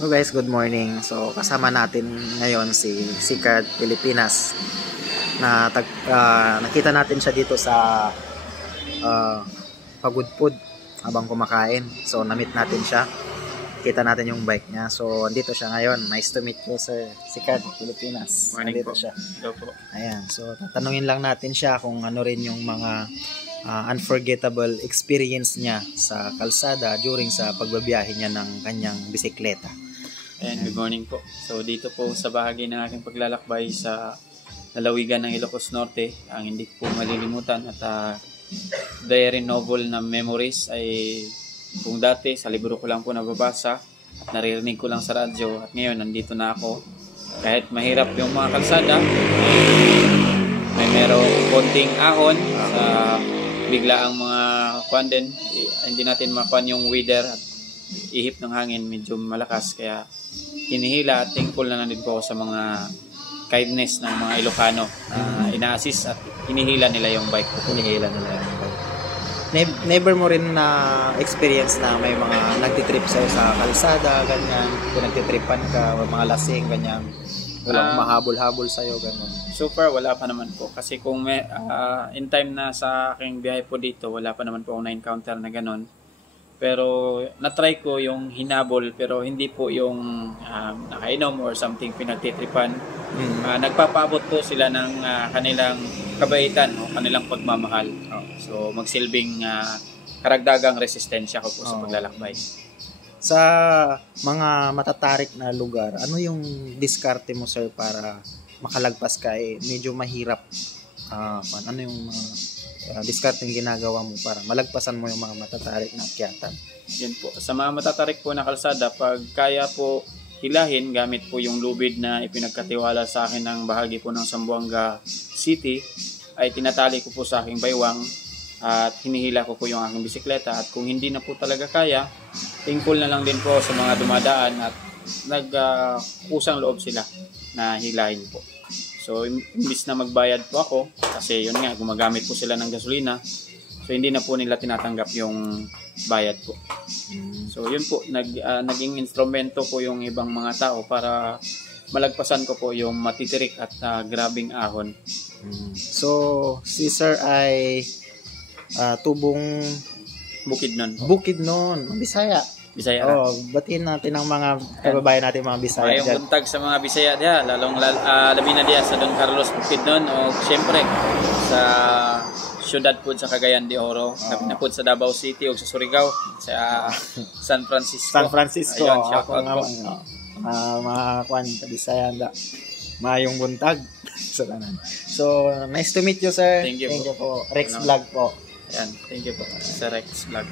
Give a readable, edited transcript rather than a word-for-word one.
So guys, good morning. So kasama natin ngayon si Sikat Pilipinas na nakita natin siya dito sa Pagudpud habang kumakain. So na-meet natin siya. Kita natin yung bike niya. So andito siya ngayon. Nice to meet you, Sir Sikat Pilipinas. Morning Andito po. siya. Hello po. Ayan. So tatanungin lang natin siya kung ano rin yung mga unforgettable experience niya sa kalsada during sa pagbabiyahe niya ng kanyang bisikleta. And good morning po. So dito po sa bahagi ng aking paglalakbay sa lalawigan ng Ilocos Norte, ang hindi ko malilimutan at diary novel na memories ay kung dati sa libro ko lang po nababasa at naririnig ko lang sa radyo at ngayon nandito na ako. Kahit mahirap yung mga kalsada, may merong konting ahon sa bigla ang mga kwan din, hindi natin makuan yung weather at ihip ng hangin medyo malakas kaya hinihila at thankful na din po ako sa mga kindness ng mga Ilocano na ina-assist at hinihila nila yung bike ko. Hinihila nila yung bike. Never mo rin na experience na may mga nagtitrip sa'yo sa kalsada, ganyan, kung nagtitripan ka, o mga lasing, ganyan, walang mahabol-habol sa'yo, ganyan. So far, wala pa naman po. Kasi kung may, in time na sa aking biyahe po dito, wala pa naman po akong na-encounter na ganon. Pero na-try ko yung hinabol pero hindi po yung nakainom or something pinagtitripan. Nagpapaabot po sila ng kanilang kabaitan o kanilang pagmamahal. So magsilbing karagdagang resistensya ko po sa paglalakbay. Sa mga matatarik na lugar, ano yung diskarte mo, sir, para makalagpas ka? Medyo mahirap. Ano yung discarding ginagawa mo para malagpasan mo yung mga matatarik na akyatan? Yan po. Sa mga matatarik po na kalsada, pag kaya po hilahin gamit po yung lubid na ipinagkatiwala sa akin ng bahagi po ng Zamboanga City, ay tinatali ko po sa aking baywang at hinihila ko po yung aking bisikleta. At kung hindi na po talaga kaya, thankful na lang din po sa mga dumadaan at nagkusang loob sila na hilahin po. So, imbis na magbayad po ako, kasi yun nga, gumagamit po sila ng gasolina, so hindi na po nila tinatanggap yung bayad po. So, yun po, naging instrumento po yung ibang mga tao para malagpasan ko po yung matitirik at grabing ahon. So, si sir ay tubong Bukidnon, Bisaya. Bisaya. Batiin natin ang mga kababayan natin, mga Bisaya. Mayong buntag sa mga Bisaya diya, labi na diya sa Don Carlos Bukidnon o siyempre sa syudad po sa Cagayan de Oro, labi na po sa Davao City o sa Surigao, sa San Francisco. Ayun, shout out po. Mga kwan, Bisaya, mayong buntag. So, nice to meet you, sir. Thank you po. Rex Vlog po. Ayan, thank you po sa Rex Vlog.